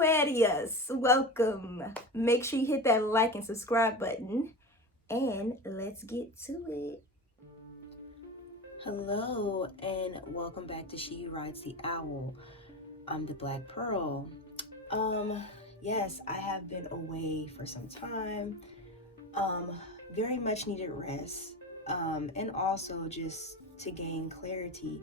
Aquarius, welcome. Make sure you hit that like and subscribe button, and let's get to it. Hello and welcome back to She Who Rides the Owl. I'm the Black Pearl. Yes, I have been away for some time. Very much needed rest. And also just to gain clarity.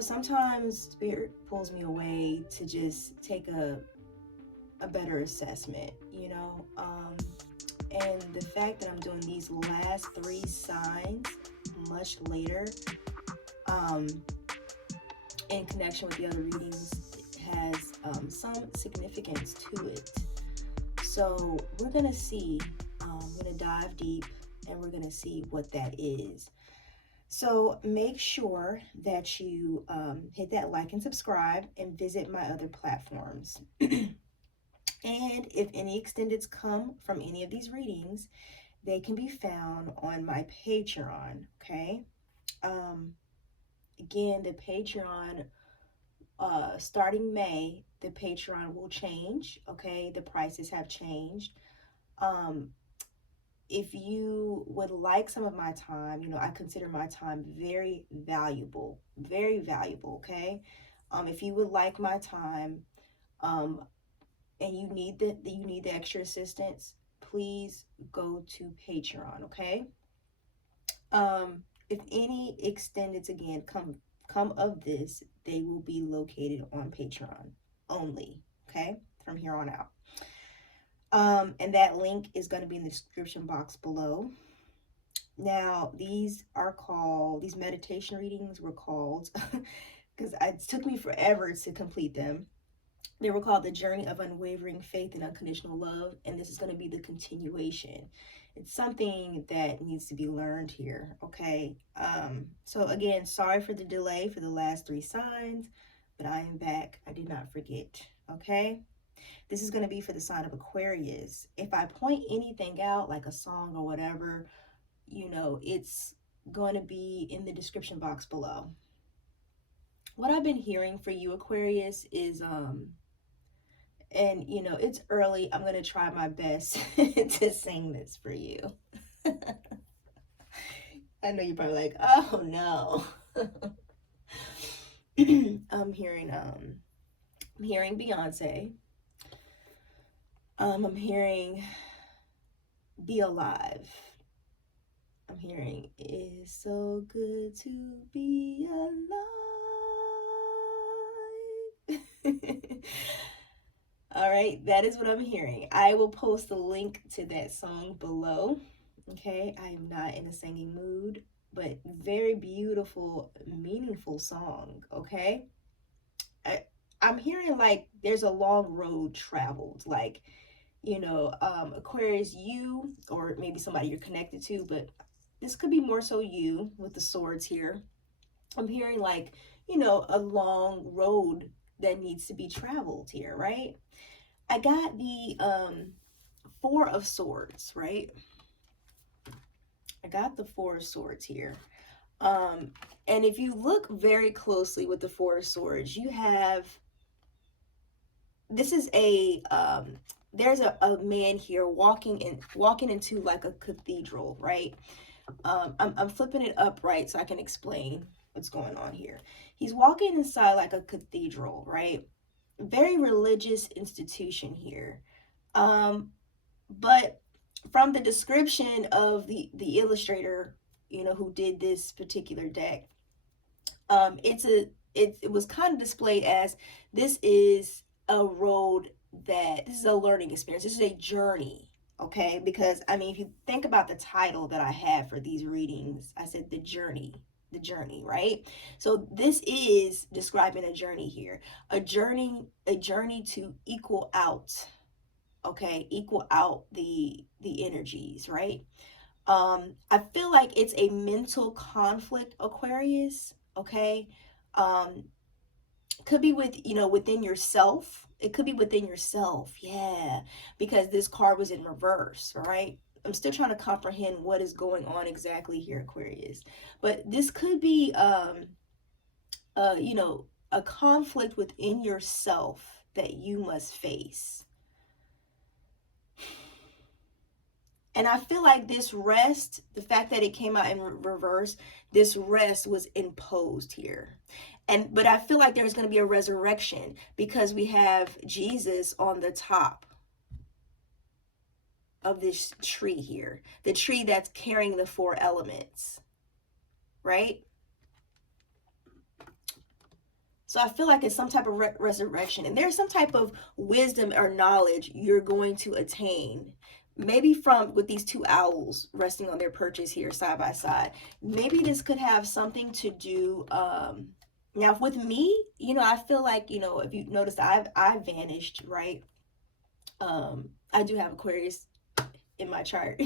Sometimes spirit pulls me away to just take a better assessment, and the fact that I'm doing these last three signs much later, um, in connection with the other readings, has some significance to it. So we're gonna see. We're gonna dive deep, and we're gonna see what that is. So make sure that you hit that like and subscribe, and visit my other platforms. And if any extendeds come from any of these readings, they can be found on my Patreon. Okay. Again, the Patreon, starting May, the Patreon will change. Okay, the prices have changed. Um, if you would like some of my time, I consider my time very valuable, very valuable. Okay, if you would like my time, um, and you need the extra assistance, please go to Patreon. Okay. If any extendeds again come of this, they will be located on Patreon only. Okay, from here on out. And that link is going to be in the description box below. Now, these meditation readings were called, because it took me forever to complete them. They were called The Journey of Unwavering Faith and Unconditional Love, and this is going to be the continuation. It's something that needs to be learned here, okay? So again, sorry for the delay for the last three signs, but I am back. I did not forget, okay? This is going to be for the sign of Aquarius. If I point anything out, like a song or whatever, it's going to be in the description box below. What I've been hearing for you, Aquarius, is and it's early. I'm gonna try my best to sing this for you. I know you're probably like, oh no. I'm hearing Beyonce. I'm hearing Be Alive. I'm hearing It's so good to be alive. All right, that is what I'm hearing. I will post the link to that song below. Okay, I am not in a singing mood, but very beautiful, meaningful song. Okay, I'm hearing like there's a long road traveled, like Aquarius, you, or maybe somebody you're connected to, but this could be more so you with the swords here. I'm hearing like a long road that needs to be traveled here, right? I got the Four of Swords, right? I got the Four of Swords here. And if you look very closely with the Four of Swords, you have, this is there's a man here walking into like a cathedral, right? I'm flipping it up right so I can explain what's going on here. He's walking inside like a cathedral, right? Very religious institution here. But from the description of the illustrator, who did this particular deck, it was kind of displayed as this is a road, that this is a learning experience. This is a journey, okay? Because if you think about the title that I have for these readings, I said the journey, right? So this is describing a journey here, a journey to equal out, okay, equal out the energies, right? I feel like it's a mental conflict, Aquarius, okay? Could be within yourself. It could be within yourself, yeah, because this card was in reverse, all right? I'm still trying to comprehend what is going on exactly here, Aquarius. But this could be a conflict within yourself that you must face. And I feel like this rest, the fact that it came out in reverse, this rest was imposed here. But I feel like there's going to be a resurrection because we have Jesus on the top of this tree here, the tree that's carrying the 4 elements, right? So I feel like it's some type of resurrection, and there's some type of wisdom or knowledge you're going to attain. Maybe from with these 2 owls resting on their perches here side by side. Maybe this could have something to do. Now with me, you know, I feel like, you know, if you notice, I've vanished, right? I do have Aquarius in my chart.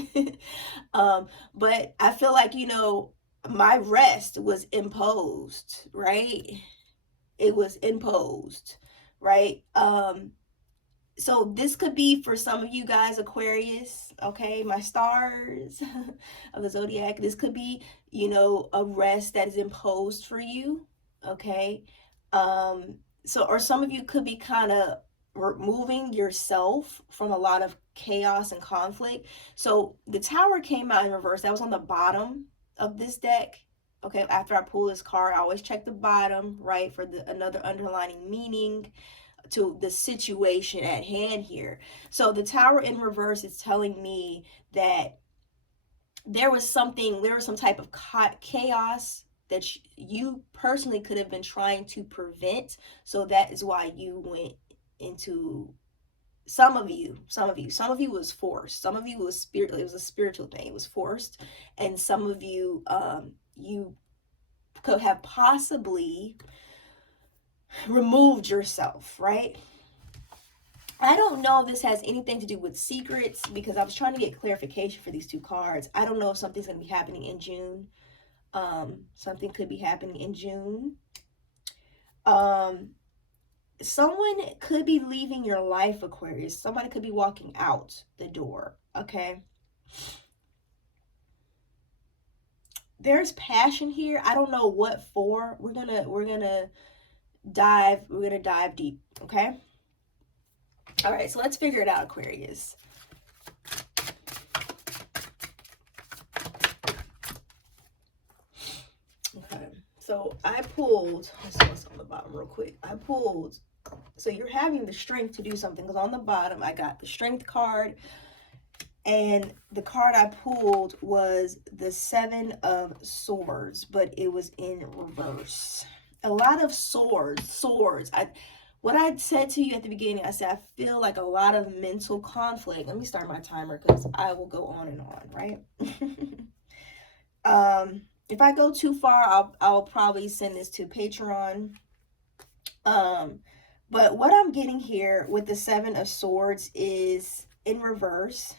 But I feel like, you know, my rest was imposed, right? It was imposed, right? So this could be for some of you guys, Aquarius, okay, my stars of the zodiac. This could be, you know, a rest that is imposed for you, okay? So, or some of you could be kind of removing yourself from a lot of chaos and conflict. So the Tower came out in reverse. That was on the bottom of this deck. Okay, after I pull this card, I always check the bottom, right, for another underlining meaning to the situation at hand here. So the Tower in reverse is telling me that there was some type of chaos that you personally could have been trying to prevent. So that is why you went into, some of you was forced. Some of you was it was a spiritual thing. It was forced. And some of you, you could have possibly removed yourself, right? I don't know if this has anything to do with secrets, because I was trying to get clarification for these 2 cards. I don't know if something's going to be happening in June. Something could be happening in June. Someone could be leaving your life, Aquarius. Somebody could be walking out the door, okay? There's passion here. I don't know what for. We're gonna dive deep, okay? All right, so let's figure it out, Aquarius. Okay, so I pulled, let's see what's on the bottom real quick. I pulled, so you're having the strength to do something, because on the bottom I got the strength card, and the card I pulled was the 7 of Swords, but it was in reverse. A lot of swords. What I said to you at the beginning, I said, I feel like a lot of mental conflict. Let me start my timer because I will go on and on, right? If I go too far, I'll probably send this to Patreon. But what I'm getting here with the 7 of Swords is in reverse.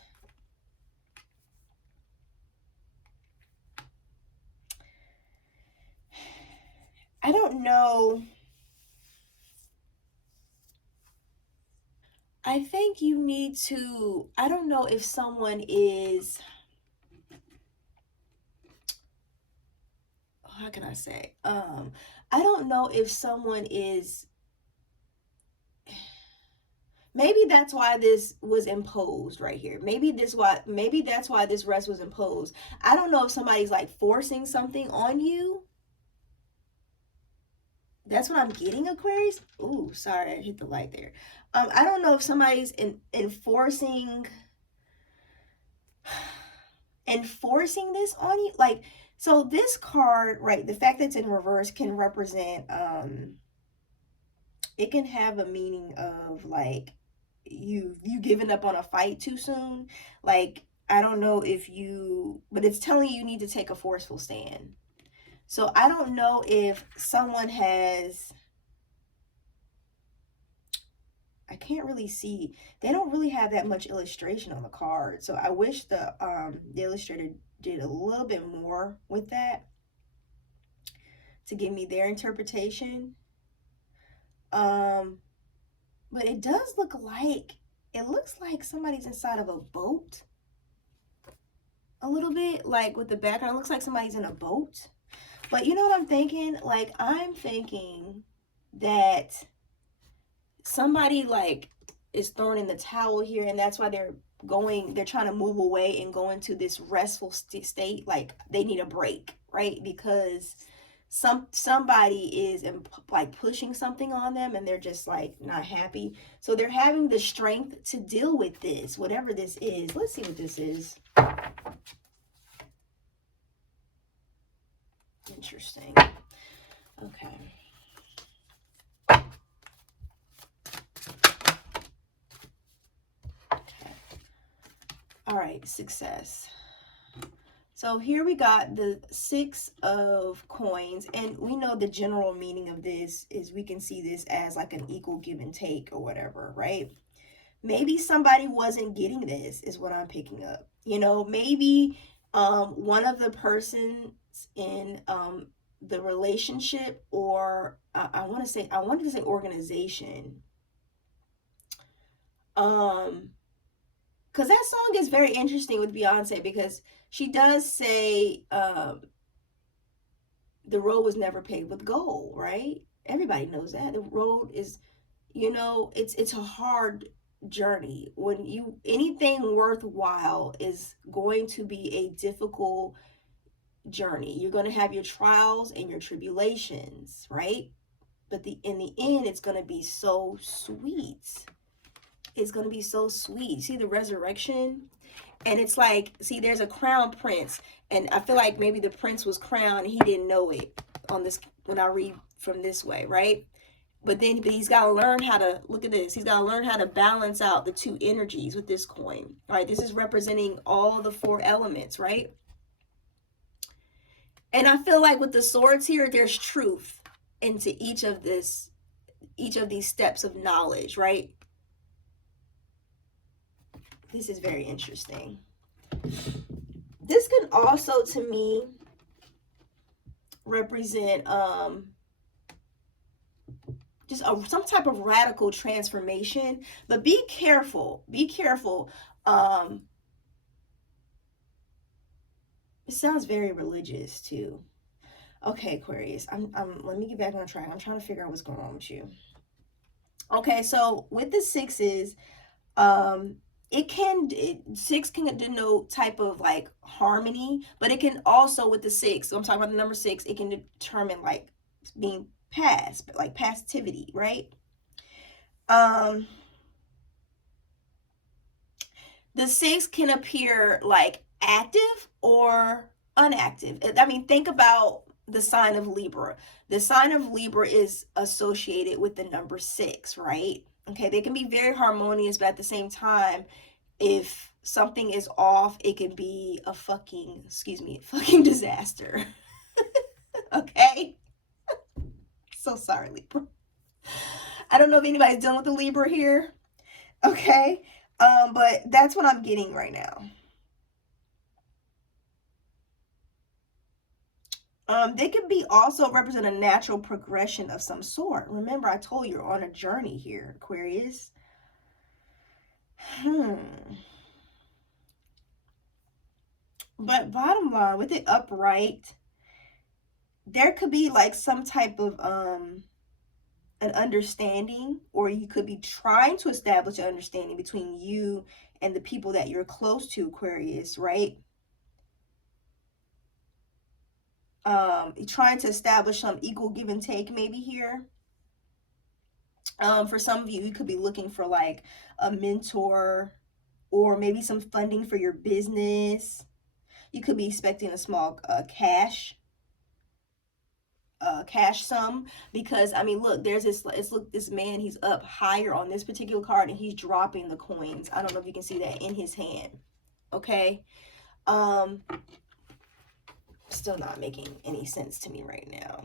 I don't know. I think you need to, I don't know if someone is, how can I say? I don't know if someone is, maybe that's why this was imposed right here. Maybe that's why this rest was imposed. I don't know if somebody's like forcing something on you. That's what I'm getting, Aquarius. Ooh, sorry, I hit the light there. I don't know if somebody's enforcing this on you. Like, so this card, right, the fact that it's in reverse can represent, it can have a meaning of like you giving up on a fight too soon. Like, I don't know if but it's telling you need to take a forceful stand. So I don't know if someone has, I can't really see. They don't really have that much illustration on the card. So I wish the illustrator did a little bit more with that to give me their interpretation. But it does look like, it looks like somebody's inside of a boat. A little bit, like with the background, it looks like somebody's in a boat. But you know what I'm thinking? Like, I'm thinking that somebody like is throwing in the towel here, and that's why they're trying to move away and go into this restful state. Like they need a break, right? Because somebody is like pushing something on them, and they're just like not happy. So they're having the strength to deal with this, whatever this is. Let's see what this is. Interesting. Okay. All right, success. So here we got the 6 of coins, and we know the general meaning of this is we can see this as like an equal give and take or whatever, right? Maybe somebody wasn't getting this is what I'm picking up. You know, maybe one of the persons in the relationship, or I wanted to say organization, because that song is very interesting with Beyonce, because she does say the road was never paved with gold, right? Everybody knows that. The road is, you know, it's a hard journey. When you, anything worthwhile is going to be a difficult journey. You're going to have your trials and your tribulations, right? But in the end, it's going to be so sweet. It's going to be so sweet. See the resurrection? And it's like, see, there's a crown prince, and I feel like maybe the prince was crowned and he didn't know it on this, when I read from this way, right? But he's got to learn how to, look at this, he's got to learn how to balance out the 2 energies with this coin. All right, this is representing all the 4 elements, right? And I feel like with the swords here, there's truth into each of these steps of knowledge, right? This is very interesting. This can also, to me, represent just some type of radical transformation. But be careful. Be careful. It sounds very religious too. Okay, Aquarius. Let me get back on track. I'm trying to figure out what's going on with you. Okay, so with the 6s, 6 can denote type of like harmony, but it can also, with the 6, so I'm talking about the number 6, it can determine like being past, like passivity, right? The 6 can appear like active or unactive. I mean, think about the sign of Libra. The sign of Libra is associated with the number 6, right? Okay, they can be very harmonious, but at the same time, if something is off, it can be a fucking disaster. Okay? So sorry, Libra. I don't know if anybody's dealing with the Libra here. Okay? But that's what I'm getting right now. They could be also represent a natural progression of some sort. Remember, I told you you're on a journey here, Aquarius. But bottom line, with it upright, there could be like some type of an understanding, or you could be trying to establish an understanding between you and the people that you're close to, Aquarius, right? You're trying to establish some equal give and take maybe here. For some of you, you could be looking for like a mentor, or maybe some funding for your business. You could be expecting a small cash sum, because I mean, look, there's this man, he's up higher on this particular card, and he's dropping the coins. I don't know if you can see that in his hand. Okay. Still not making any sense to me right now.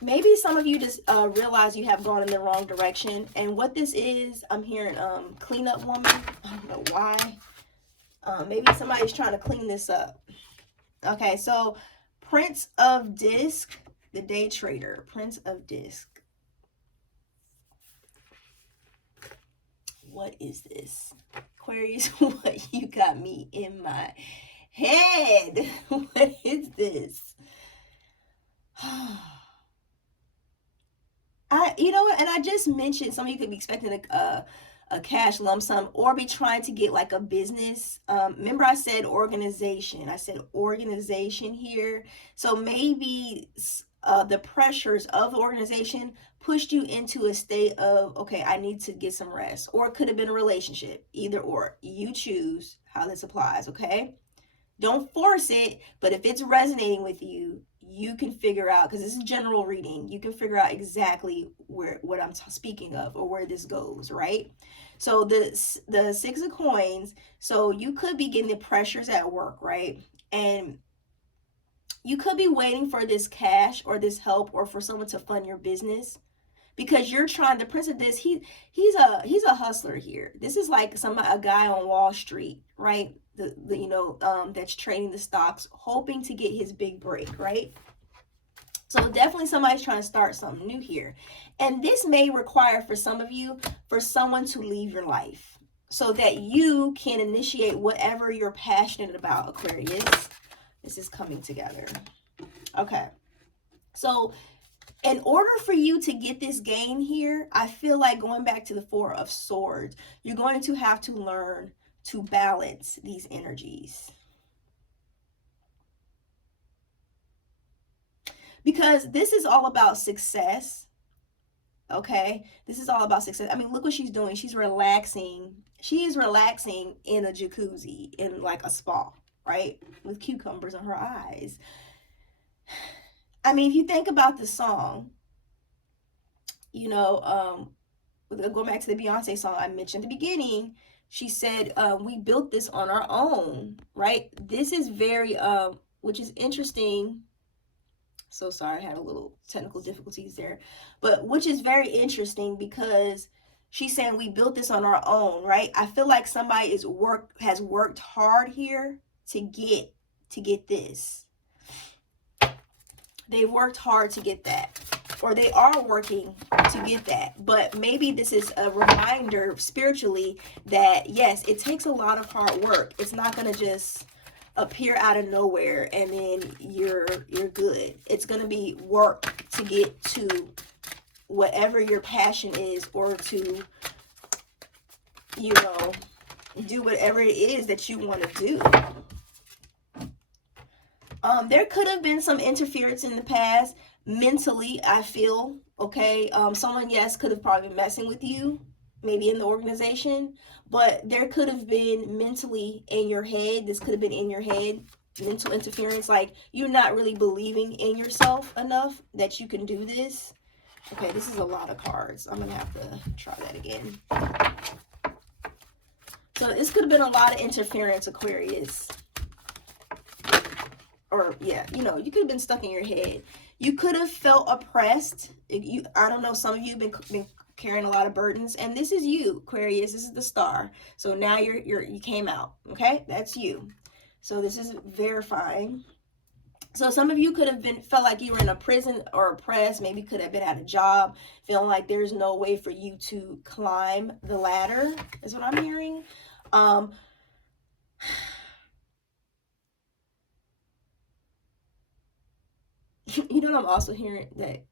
Maybe some of you just realize you have gone in the wrong direction, and what this is, I'm hearing cleanup woman. I don't know why. Maybe somebody's trying to clean this up. Okay, so Prince of Disc, the day trader, Prince of Disc. What is this? Aquarius, what you got me in my head? What is this? you know what, and I just mentioned some of you could be expecting a cash lump sum or be trying to get like a business. Remember I said organization. I said organization here. So maybe the pressures of the organization pushed you into a state of, okay, I need to get some rest. Or it could have been a relationship. Either or. You choose how this applies, okay? Don't force it, but if it's resonating with you, you can figure out, because this is general reading, you can figure out exactly what I'm speaking of or where this goes, right? So the Six of Coins, so you could be getting the pressures at work, right? And you could be waiting for this cash or this help or for someone to fund your business, because you're trying, the prince of this, he's a hustler here. This is like a guy on Wall Street, right? That's trading the stocks, hoping to get his big break, right? So definitely somebody's trying to start something new here. And this may require, for some of you, for someone to leave your life so that you can initiate whatever you're passionate about, Aquarius. This is coming together. Okay. So in order for you to get this gain here, I feel like going back to the Four of Swords, you're going to have to learn to balance these energies. Because this is all about success, okay? This is all about success. I mean, look what she's doing. She's relaxing. She is relaxing in a jacuzzi, in like a spa, right? With cucumbers in her eyes. I mean, if you think about the song, you know, going back to the Beyonce song I mentioned at the beginning, she said, we built this on our own, right? This is very, which is interesting. So sorry, I had a little technical difficulties there. But which is very interesting because she's saying we built this on our own, right? I feel like somebody has worked hard here to get this. They've worked hard to get that. Or they are working to get that. But maybe this is a reminder spiritually that, yes, it takes a lot of hard work. It's not going to just appear out of nowhere and then you're good. It's going to be work to get to whatever your passion is, or to, you know, do whatever it is that you want to do. There could have been some interference in the past. Mentally, I feel, okay, someone, yes, could have probably been messing with you, maybe in the organization, but there could have been mentally in your head, this could have been in your head, mental interference, like you're not really believing in yourself enough that you can do this. Okay, this is a lot of cards. I'm going to have to try that again. So this could have been a lot of interference, Aquarius. Or, yeah, you know, you could have been stuck in your head. You could have felt oppressed. I don't know, some of you have been carrying a lot of burdens, and this is you, Aquarius. This is the star. So now you came out, okay? That's you. So this is verifying. So some of you could have felt like you were in a prison or oppressed, maybe could have been at a job, feeling like there's no way for you to climb the ladder, is what I'm hearing. You know what I'm also hearing? That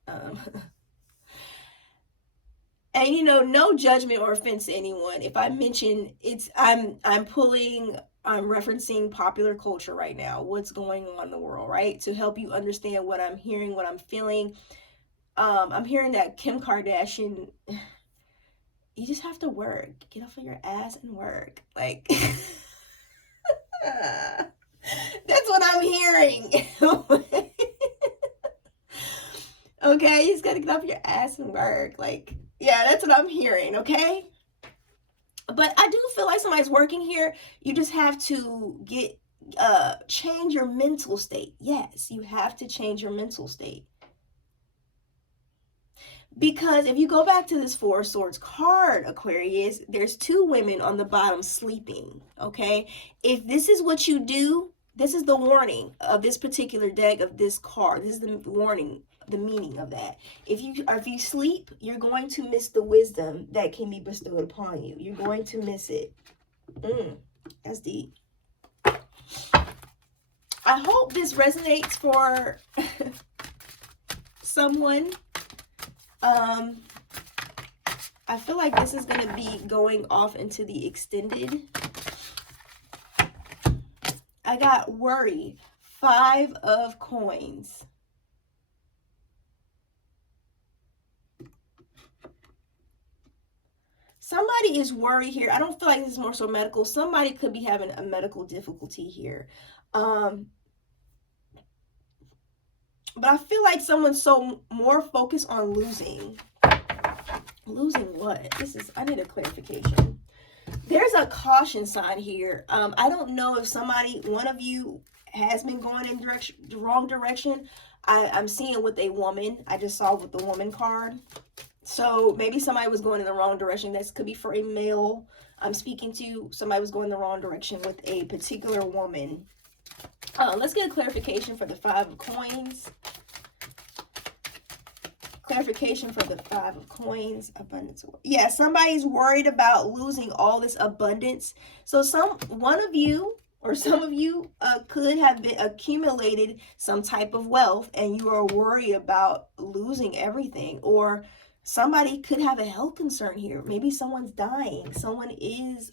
and you know, no judgment or offense to anyone. If I mention I'm referencing popular culture right now, what's going on in the world, right? To help you understand what I'm hearing, what I'm feeling. I'm hearing that Kim Kardashian, you just have to work. Get off of your ass and work. Like, that's what I'm hearing. Okay, you just gotta get off your ass and work. Like, yeah, that's what I'm hearing, okay? But I do feel like somebody's working here. You just have to change your mental state. Yes, you have to change your mental state. Because if you go back to this Four of Swords card, Aquarius, there's two women on the bottom sleeping, okay? If this is what you do, this is the warning of this particular deck, of this card. This is the warning, the meaning of that. If you sleep, you're going to miss the wisdom that can be bestowed upon you. You're going to miss it. That's deep. I hope this resonates for someone. I feel like this is going to be going off into the extended. I got worry. 5 of coins. Somebody is worried here. I don't feel like this is more so medical. Somebody could be having a medical difficulty here. But I feel like someone's so more focused on losing. Losing what? I need a clarification. There's a caution sign here. I don't know if one of you has been going in the wrong direction. I'm seeing with a woman. I just saw with the woman card. So maybe somebody was going in the wrong direction. This could be for a male I'm speaking to. Somebody was going the wrong direction with a particular woman. Let's get a clarification for the 5 of coins. Clarification for the 5 of coins. Abundance. Yeah, somebody's worried about losing all this abundance. So one of you or some of you could have been accumulated some type of wealth, and you are worried about losing everything. Or somebody could have a health concern here. Maybe someone's dying. Someone is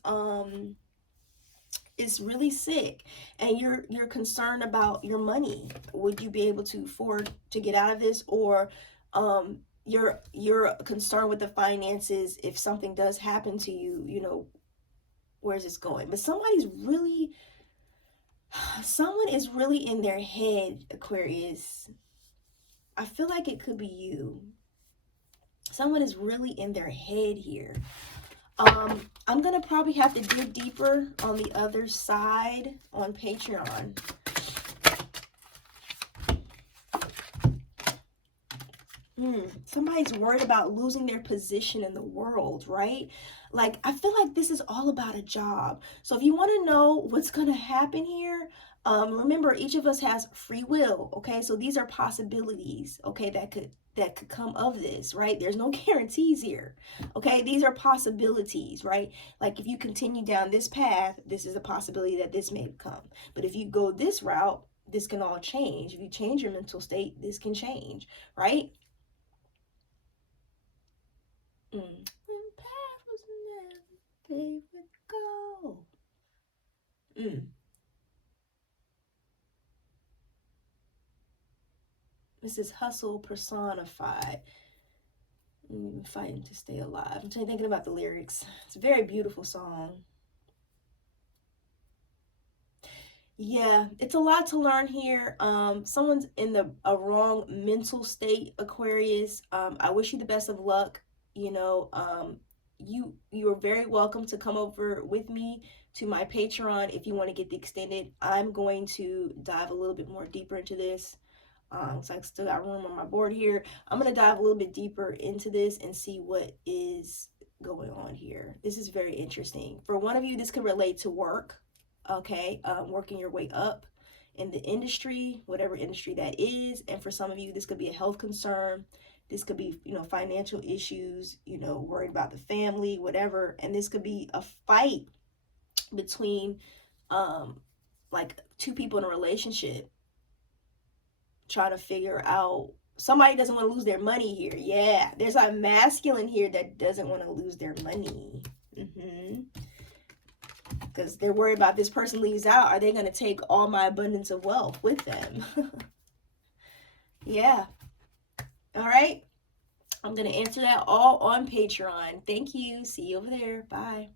really sick, and you're concerned about your money. Would you be able to afford to get out of this? Or you're concerned with the finances. If something does happen to you, you know, where's this going? But someone is really in their head, Aquarius. I feel like it could be you. Someone is really in their head here. I'm gonna probably have to dig deeper on the other side on Patreon. Somebody's worried about losing their position in the world, right? Like, I feel like this is all about a job. So if you want to know what's going to happen here, remember, each of us has free will, okay? So these are possibilities, okay, that could come of this, right? There's no guarantees here, okay? These are possibilities, right? Like, if you continue down this path, this is a possibility that this may come. But if you go this route, this can all change. If you change your mental state, this can change, right? Path was never favorite goal. This is hustle personified. Fighting to stay alive. I'm thinking about the lyrics. It's a very beautiful song. Yeah, it's a lot to learn here. Someone's in a wrong mental state, Aquarius. I wish you the best of luck. You know, you are very welcome to come over with me to my Patreon if you want to get the extended. I'm going to dive a little bit more deeper into this. So I still got room on my board here. I'm going to dive a little bit deeper into this and see what is going on here. This is very interesting. For one of you, this could relate to work. Okay, working your way up in the industry, whatever industry that is. And for some of you, this could be a health concern. This could be, you know, financial issues, you know, worried about the family, whatever. And this could be a fight between like 2 people in a relationship trying to figure out. Somebody doesn't want to lose their money here. Yeah, there's a masculine here that doesn't want to lose their money. Because they're worried about, this person leaves out, are they going to take all my abundance of wealth with them? Yeah. All right. I'm going to answer that all on Patreon. Thank you. See you over there. Bye.